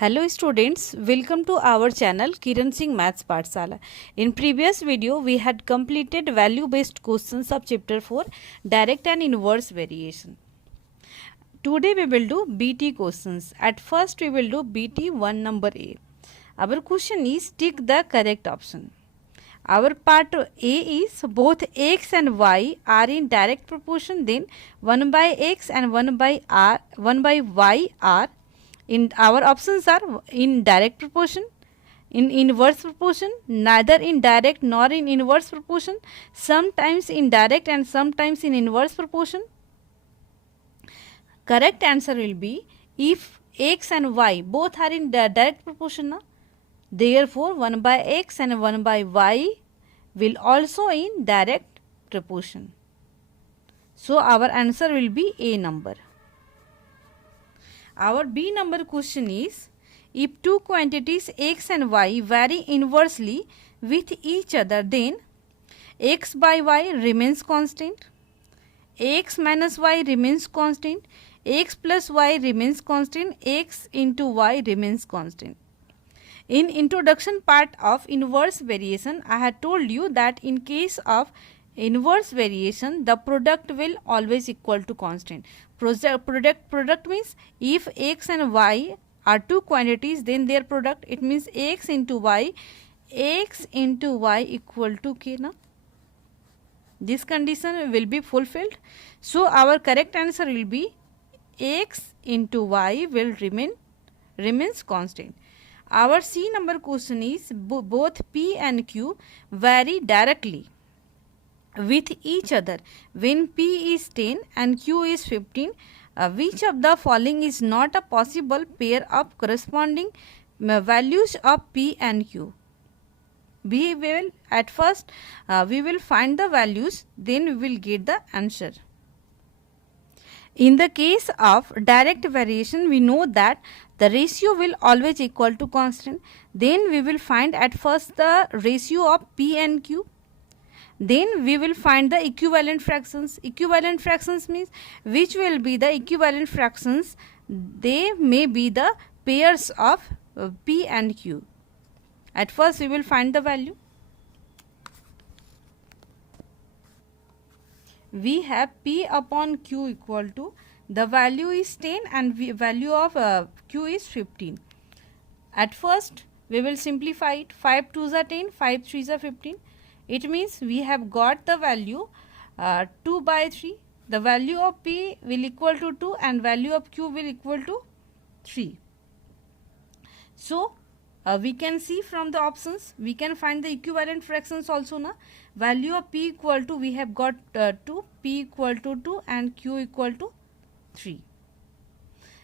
Hello students, welcome to our channel Kiran Singh Maths Pathshala. In previous video, we had completed value-based questions of chapter 4, direct and inverse variation. Today we will do BT questions. At first we will do BT 1 number A. Our question is tick the correct option. Our part A is both x and y are in direct proportion, then 1 by x and 1 by y are in our options are in direct proportion, in inverse proportion, neither in direct nor in inverse proportion, sometimes in direct and sometimes in inverse proportion. Correct answer will be if x and y both are in direct proportion, therefore 1 by x and 1 by y will also in direct proportion. So our answer will be A number. Our B number question is, if two quantities x and y vary inversely with each other, then x by y remains constant, x minus y remains constant, x plus y remains constant, x into y remains constant. In introduction part of inverse variation, I had told you that in case of inverse variation, the product will always equal to constant. Product means if x and y are two quantities, then their product, it means x into y equal to k. Now this condition will be fulfilled. So our correct answer will be x into y will remains constant. Our C number question is, both P and Q vary directly with each other when P is 10 and Q is 15. Which of the following is not a possible pair of corresponding values of P and Q? We will at first we will find the values, then we will get the answer. In the case of direct variation, we know that the ratio will always equal to constant. Then we will find at first the ratio of P and Q. Then we will find the equivalent fractions. Equivalent fractions means which will be the equivalent fractions. They may be the pairs of P and Q. At first we will find the value. We have P upon Q equal to, the value is 10 and value of Q is 15. At first we will simplify it. 5 2s are 10, 5 3s are 15. It means we have got the value 2 by 3. The value of P will equal to 2 and value of Q will equal to 3. So we can see from the options, we can find the equivalent fractions also. Na? Value of P equal to, we have got 2, P equal to 2 and Q equal to 3.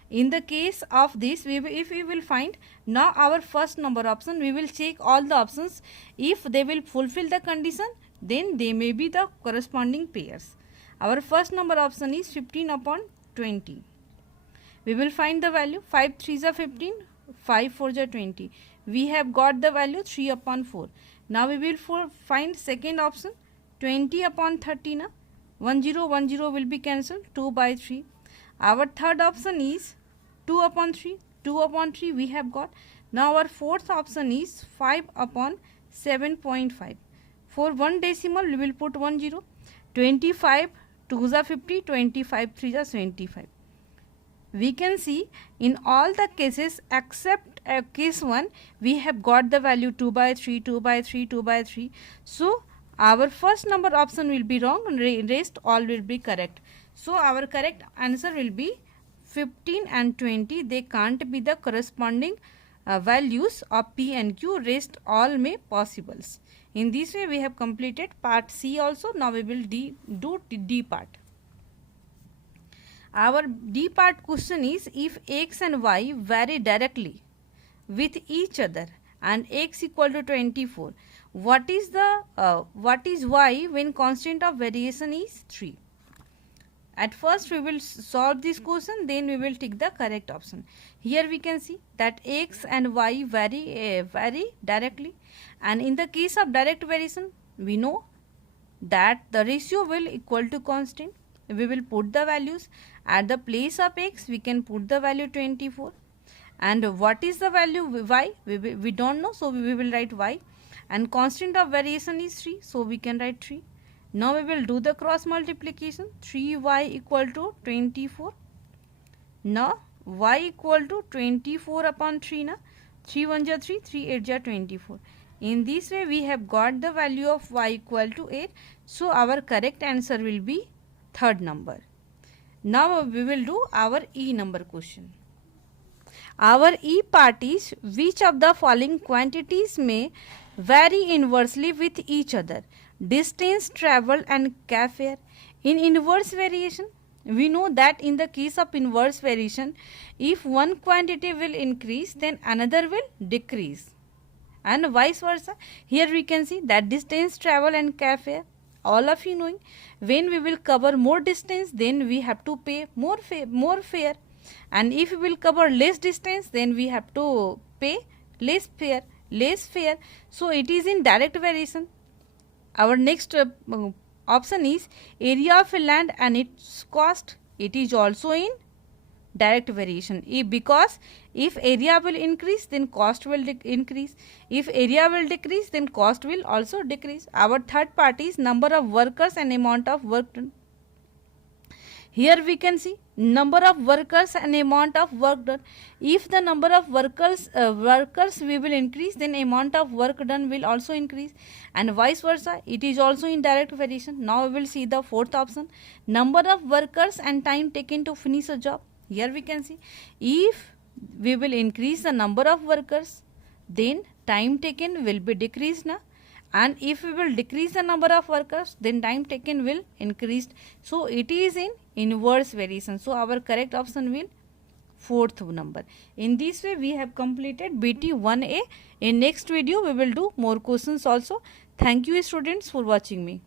In the case of this, if we will find now our first number option, we will check all the options. If they will fulfill the condition, then they may be the corresponding pairs. Our first number option is 15 upon 20. We will find the value. 5 3s are 15, 5 4s are 20. We have got the value 3 upon 4. Now we will find second option, 20 upon 30. Na? 1 0 1 0 will be cancelled, 2 by 3. Our third option is 2 upon 3. 2 upon 3 we have got. Now our fourth option is 5 upon 7.5. For one decimal we will put 1 0. 25 2s are 50, 25 3s are 25. We can see in all the cases except case 1, we have got the value 2 by 3, 2 by 3, 2 by 3. So our first number option will be wrong and rest all will be correct. So our correct answer will be 15 and 20. They can't be the corresponding values of P and Q. Rest all may possibles. In this way we have completed part C also. Now we will do D part. Our D part question is, if x and y vary directly with each other and x equal to 24, what is y when constant of variation is 3? At first we will solve this question, then we will take the correct option. Here we can see that x and y vary directly, and in the case of direct variation, we know that the ratio will equal to constant. We will put the values. At the place of x, we can put the value 24. And what is the value y? We don't know, so we will write y. And constant of variation is 3, so we can write 3. Now we will do the cross multiplication. 3y equal to 24. Now y equal to 24 upon 3 na. 3 1 ja 3, 3 8 ja 24. In this way we have got the value of y equal to 8. So our correct answer will be third number. Now we will do our E number question. Our E part is, which of the following quantities may vary inversely with each other? Distance traveled and cab fare. In inverse variation, we know that in the case of inverse variation, if one quantity will increase, then another will decrease, and vice versa. Here we can see that distance travel and cab fare, all of you knowing, when we will cover more distance, then we have to pay more fare, and if we will cover less distance, then we have to pay less fare. So it is in direct variation. Our next option is area of land and its cost. It is also in direct variation. Because if area will increase, then cost will increase. If area will decrease, then cost will also decrease. Our third part is number of workers and amount of work done. Here we can see number of workers and amount of work done. If the number of workers we will increase, then amount of work done will also increase, and vice versa. It is also in direct variation. Now we will see the fourth option, number of workers and time taken to finish a job. Here we can see, if we will increase the number of workers, then time taken will be decreased na. And if we will decrease the number of workers, then time taken will increase. So it is in inverse variation. So our correct option will fourth number. In this way we have completed BT 1A. In next video we will do more questions also. Thank you students for watching me.